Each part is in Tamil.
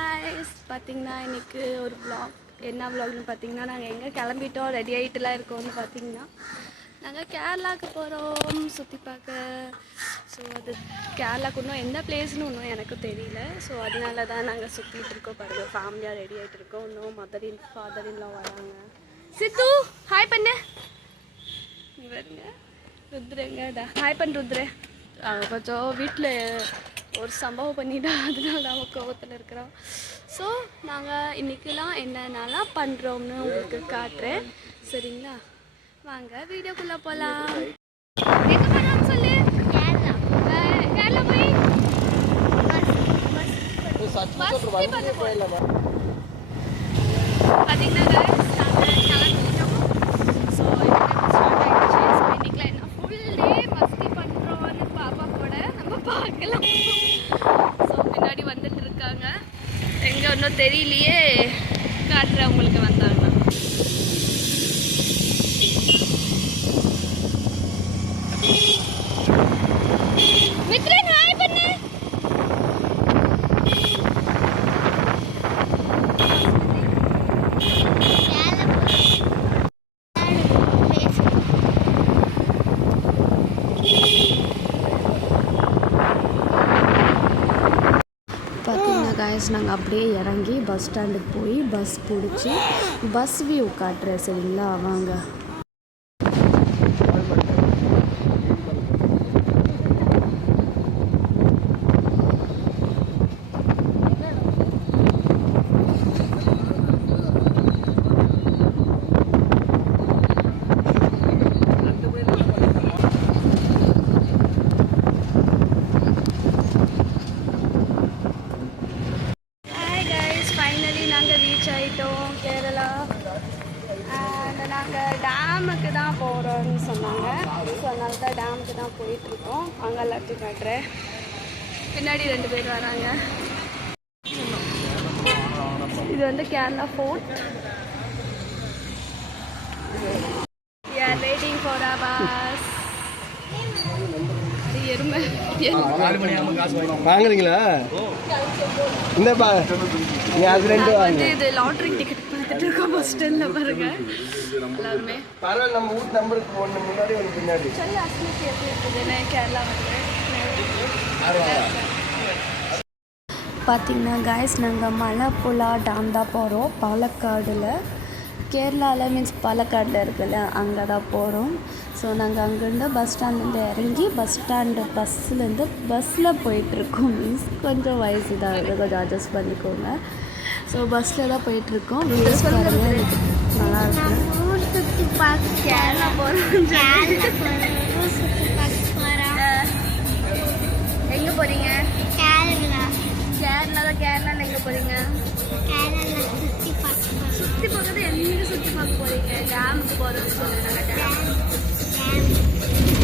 guys, பார்த்தீங்கன்னா இன்னைக்கு ஒரு vlog. என்ன vlogனு பார்த்தீங்கன்னா நாங்கள் எங்கே கிளம்பிட்டோம், ரெடி ஆகிட்டுலாம் இருக்கோம்னு பார்த்தீங்கன்னா நாங்கள் கேரளாவுக்கு போகிறோம் சுற்றி பார்க்க. ஸோ அது கேரளாவுக்கு இன்னும் எந்த பிளேஸ்னு இன்னும் எனக்கும் தெரியல. ஸோ அதனால தான் நாங்கள் சுற்றிட்டு இருக்கோம். பாருங்கள், ஃபேமிலியாக ரெடி ஆகிட்டு இருக்கோம். இன்னும் ஃபாதரின்லாம் வராங்க. சித்து ஹாய் பண்ணு. வருங்க ருத்ரங்க, ஹாய் பண்ண ருத்ர. கொஞ்சம் வீட்டில் ஒரு சம்பவம் பண்ணிட்டா, அதனால அவன் கோவத்தில் இருக்கிறான். ஸோ நாங்கள் இன்றைக்கெலாம் என்னென்னலாம் பண்ணுறோம்னு உங்களுக்கு காட்டுறேன், சரிங்களா? வாங்க வீடியோக்குள்ளே போகலாம். எங்கே போகிறோம்னு சொல்லு. கேரளா போய் பார்த்தீங்கன்னா நாங்கள் கிளம்பிட்டோம். ஸோ ஸ்டார்ட் ஆகிடுச்சு. ஸோ இன்றைக்கெலாம் என்ன ஃபுல் டே மஸ்தி பண்ணுறோன்னு பாப்பா கூட நம்ம பார்க்கலாம். ஸோ பின்னாடி வந்துட்டு இருக்காங்க, எங்கே ஒன்றும் தெரியலையே, காட்டுறேன் உங்களுக்கு வந்தாங்கன்னா. மித்ரன் ஹாய் பண்ணு. பார்த்தீங்கன்னா காய்ஸ், நாங்கள் அப்படியே இறங்கி பஸ் ஸ்டாண்டுக்கு போய் பஸ் பிடிச்சி பஸ் வியூ காட்டுறேன், சரிங்களா? வாங்க. ஆகிட்டோம் கேரளா. அண்ட் நாங்கள் டேமுக்கு தான் போகிறோன்னு சொன்னாங்க. ஸோ அதனால தான் டேமுக்கு தான் போயிட்டுருக்கோம். அங்கே எல்லாத்தையும் காட்டுறேன். பின்னாடி 2 பேர் வராங்க. இது வந்து Kerala fort. We are waiting for our bus. எருமை வாங்குறீங்களா? இந்த வந்து இது லாட்டரி டிக்கெட் பார்த்துட்டு இருக்கோம் பஸ் ஸ்டாண்டில். பாருங்க எல்லாருமே. பரவாயில்ல, நம்ம ஊர் நம்பருக்கு போன முன்னாடி ஒரு பின்னாடி சொல்லி அஸ்மிக்கு எப்படி இருக்குதுன்னு கேரளா வந்து பார்த்தீங்கன்னா காய்ஸ், நாங்கள் மலைப்புழா டேம் தான் போகிறோம். பாலக்காடில், கேரளாவில் மீன்ஸ் பாலக்காடில் இருக்குல்ல, அங்கே தான் போகிறோம். ஸோ நாங்கள் அங்கேருந்து பஸ் ஸ்டாண்ட்லேருந்து இறங்கி பஸ்ஸுலேருந்து பஸ்ஸில் போயிட்டுருக்கோம். மீன்ஸ் கொஞ்சம் வயசு தான் இருக்குது, கொஞ்சம் அட்ஜஸ்ட் பண்ணிக்கோங்க. ஸோ பஸ்ஸில் தான் போயிட்டுருக்கோம். வீடியோஸ் பாருங்கள், நல்லா இருக்குது. கேரளா போகிறோம். எங்கே போகிறீங்க? கேரளாவில் எங்கே போகிறீங்க? சுற்றி பார்க்குறது எங்கே சுற்றி பார்க்க போகிறீங்க? டேமுக்கு போகிறோன்னு சொல்லுங்க.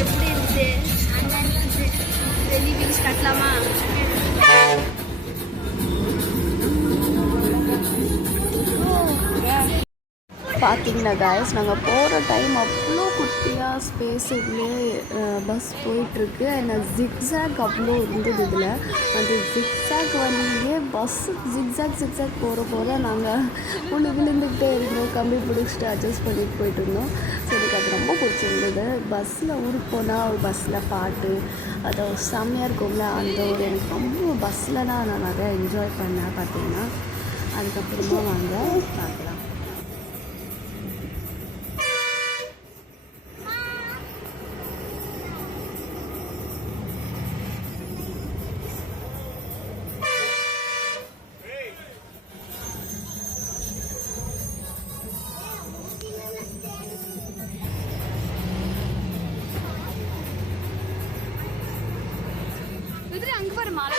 எப்படி இருந்துச்சு? வெளி வீஸ் கட்டலாமா? பார்த்தீங்கன்னா காய்ஸ், நாங்கள் போகிற டைம் அவ்வளோ குட்டியாக ஸ்பேஸ் இதுலேயே பஸ் போயிட்டுருக்கு. ஆனால் ஜிக்ஸாக் அவ்வளோ இருந்தது இதில். அந்த ஜிக்ஸாக் வண்டியே பஸ்ஸு ஜிக்ஸாக் போகிற நாங்கள் ஒன்று விழுந்துக்கிட்டே இருந்தோம். கம்பி பிடிச்சிட்டு அட்ஜஸ்ட் பண்ணிட்டு போயிட்டு இருந்தோம். ஸோ எனக்கு அது ரொம்ப பிடிச்சிருந்தது. பஸ்ஸில் ஊருக்கு போனால் ஒரு பஸ்ஸில் பாட்டு அது செம்மையாக இருக்கும்ல, அந்த ஒரு எனக்கு ரொம்ப பஸ்ஸில் தான் நான் நிறையா என்ஜாய் பண்ணேன். பார்த்தீங்கன்னா அதுக்கப்புறமா வாங்க பார்க்கலாம். அங்கே பாரு மழை.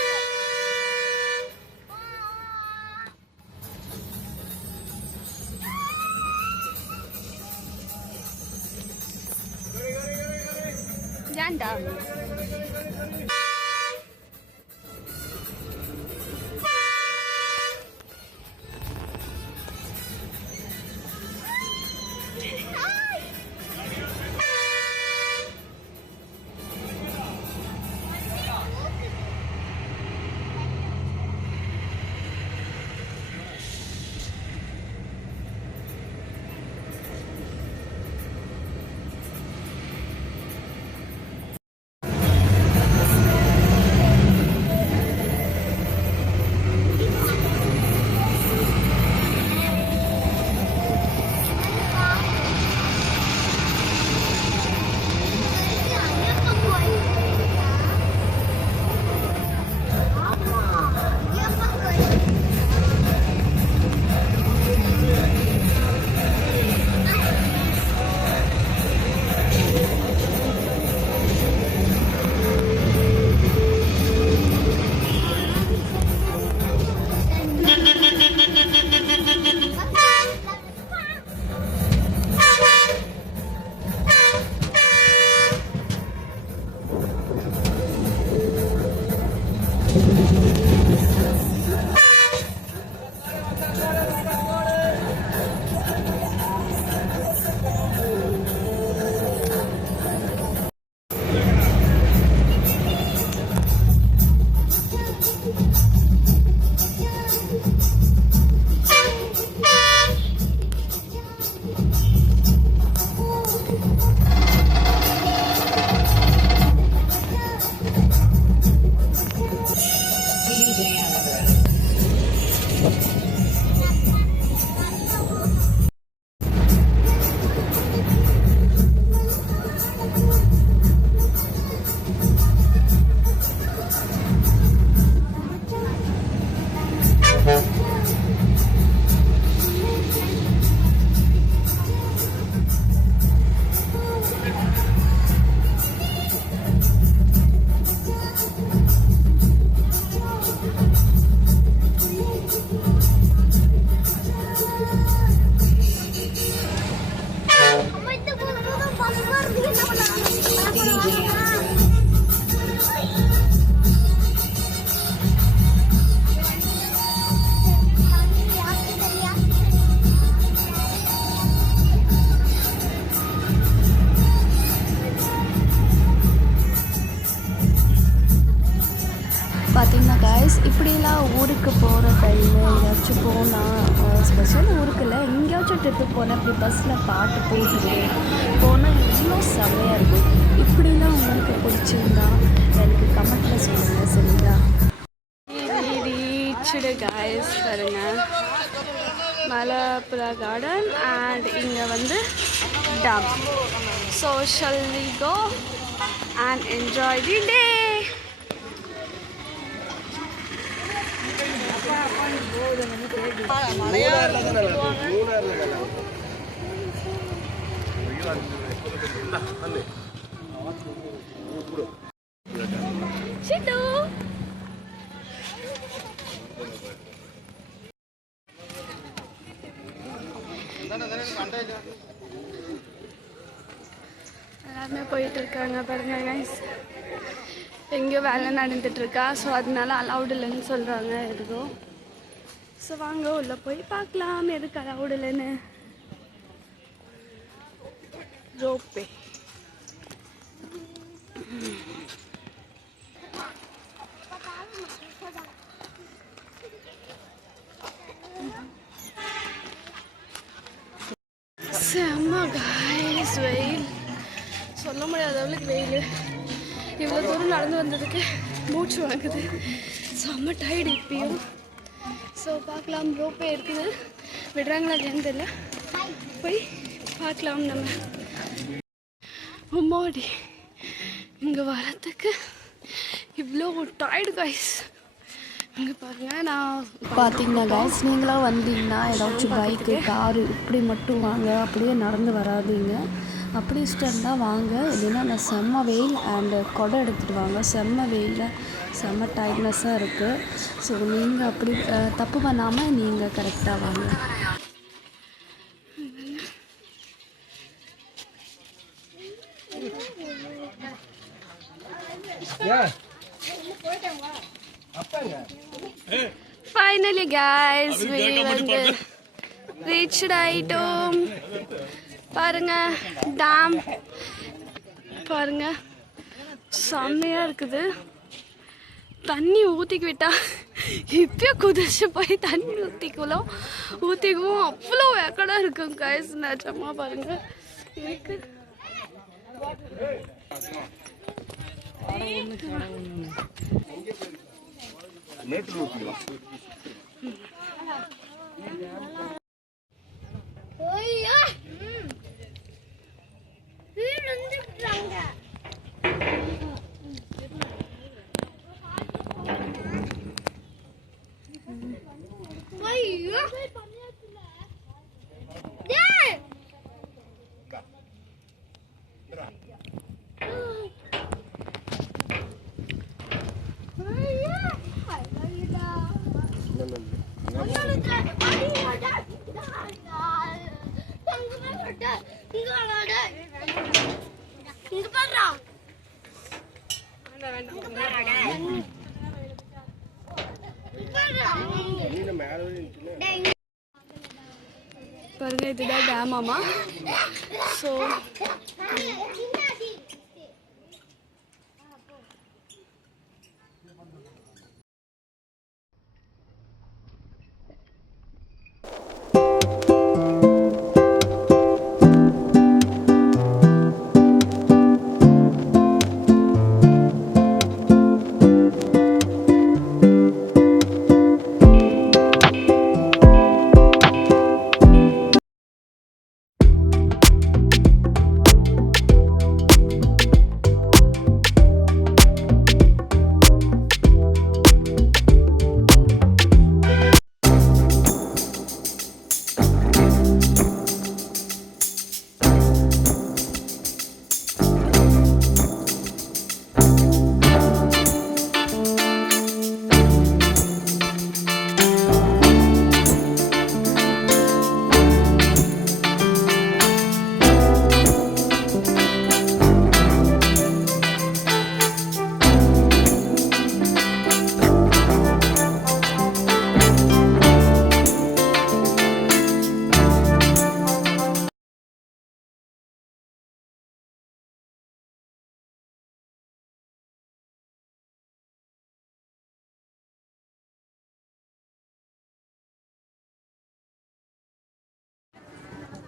ஏன்டா ஸ்பெஷலாக ஊருக்கு போகிற டைமு எங்கேயாச்சும் போனால் ஸ்பெஷலாக ஊருக்கு இல்லை எங்கேயாச்சும் ட்ரிப்பு போனால் இப்படி பஸ்ஸில் பாட்டு போட்டுட்டு போனால் எவ்வளோ செம்மையாக இருக்கும். இப்படிலாம் உங்களுக்கு பிடிச்சிருந்தா எனக்கு கமெண்ட்டில் சொல்லுங்கள் சரிங்களா. ரீச்டு காய்ஸ் பாருங்க மலப்புரா கார்டன் அண்ட் இங்கே வந்து டம். So shall we go and enjoy the day. சிட்டு எல்லாருமே போயிட்டு இருக்காங்க பாருங்க கைஸ். எங்கேயோ வேலை நடந்துட்டுருக்கா. ஸோ அதனால அலவுட் இல்லைன்னு சொல்கிறாங்க எதுக்கும். ஸோ வாங்க உள்ளே போய் பார்க்கலாம் எதுக்கு அலவுட் இல்லைன்னு. ரோப்பே செம்ம காய்ஸ் வெயில் சொல்ல முடியாத அளவுக்கு வெயில். இவ்வளோ தூரம் நடந்து வந்ததுக்கு மூச்சு வாங்குது. செம்ம டயர்டு இப்பயும். ஸோ பார்க்கலாம் ரோப்பே இருக்குது விடுறாங்களா இல்லையான்னு தெரியல. போய் பார்க்கலாம் நம்ம. அம்மாடி இங்கே வரத்துக்கு இவ்வளோ டயர்டு காய்ஸ். இங்கே பாருங்கள் நான் பார்த்தீங்கன்னா காய்ஸ் நீங்களாம் வந்தீங்கன்னா ஏதாச்சும் பைக்கு காரு இப்படி மட்டும் வாங்க, அப்படியே நடந்து வராதிங்க. அப்படி இஷ்டம் இருந்தால் வாங்க, இல்லைன்னா நான் செம்ம வெயில் அண்டு கொடை எடுத்துகிட்டு வாங்க. செம்ம வெயிலில் செம்ம டயர்ட்னஸ்ஸாக இருக்குது. ஸோ நீங்கள் அப்படி தப்பு பண்ணாமல் நீங்கள் கரெக்டாக வாங்க. Finally guys, we வந்து reached ஆயிட்டோம். பாருங்க டேம் பாருங்க செம்மையா இருக்குது. தண்ணி ஊற்றிக்கு விட்டா இப்பயே குதிச்சு போய் தண்ணி ஊற்றிக்குவோம். அவ்வளோ வேக்கடா இருக்கும் கைஸ். நிஜமா பாருங்க இருக்கு. பாருங்க இதுதான் டேமாமா. ஸோ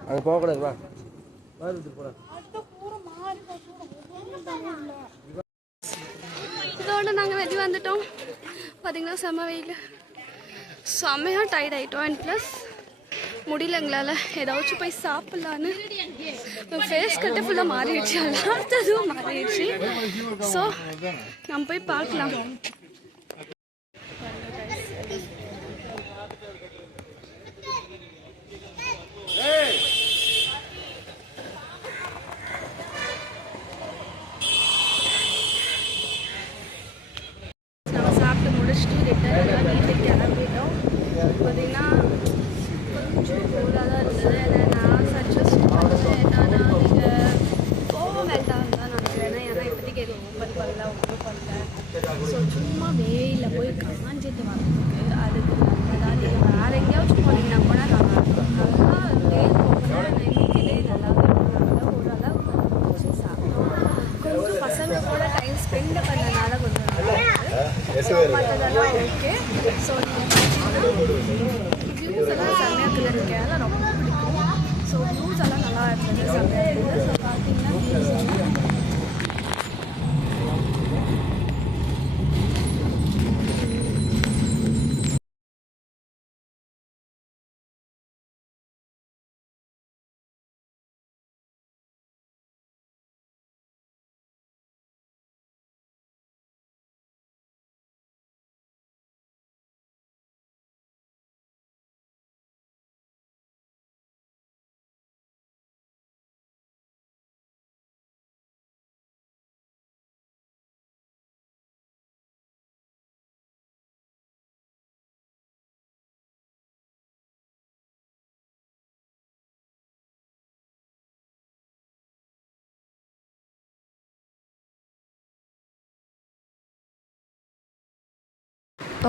அங்கே போகக்கூடாது வா போடா. இதோட நாங்கள் வெளியே வந்துட்டோம். பார்த்தீங்கன்னா செம்ம வெயில், செம்மையாக டயர்ட் ஆகிட்டோம். அண்ட் ப்ளஸ் முடியல எங்களால். ஏதாச்சும் போய் சாப்பிட்லான்னு ஃபேஸ் கட்டே ஃபுல்லாக மாறிடுச்சு, எல்லாத்ததும் மாறிடுச்சு. ஸோ நம்ம போய் பார்க்கலாம். நம்ம சாப்பிட்டு முடிச்சுட்டு ரிட்டர்ன் வீட்டுக்கு கிளம்பிட்டோம். பார்த்தீங்கன்னா கொஞ்சம் போராக தான் இருந்தது. அதை நான் சஜஸ்ட் பண்ணுவேன் என்னன்னா, நீங்கள் போக வேண்டாம் தான் நினைக்கிறேன். ஏன்னா இப்போதைக்கு எதுவும் ஓப்பன் பண்ணல, ஒன்றும் பண்ணல. ஸோ சும்மா வெயிலில் போய் காஞ்சிட்டு வரதுக்கு அதுக்கு நல்லதாக நீங்கள் வேறு எங்கேயாச்சும் போனீங்கன்னா கூட நல்லா டே போகணும். இன்னைக்கு டே நல்லாவே போனால ஓரளவுக்கு கொஞ்சம் சாப்பிட்டோம். கொஞ்சம் பசங்க கூட டைம் ஸ்பெண்ட் பண்ணனால கொஞ்சம் நல்லா இருக்குது. மற்றதெல்லாம் ஓகே. ஸோ வியூஸ் எல்லாம் செம்மையாக இருக்குது. எனக்கு கேரளா ரொம்ப பிடிக்கும். ஸோ வியூஸ் எல்லாம் நல்லா இருந்தது, செம்மையாக இருந்தது. ஸோ பார்த்தீங்கன்னா வியூஸ் எல்லாம்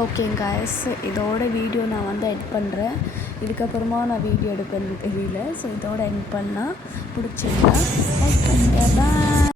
ஓகேங்க गाइस, இதோட வீடியோ நான் வந்து எட் பண்ணுறேன். இதுக்கப்புறமா நான் வீடியோ எடுப்பேன்னு தெரியல. ஸோ இதோட எட் பண்ணால் பிடிச்சிருந்தா ஓகேங்க, பாய்.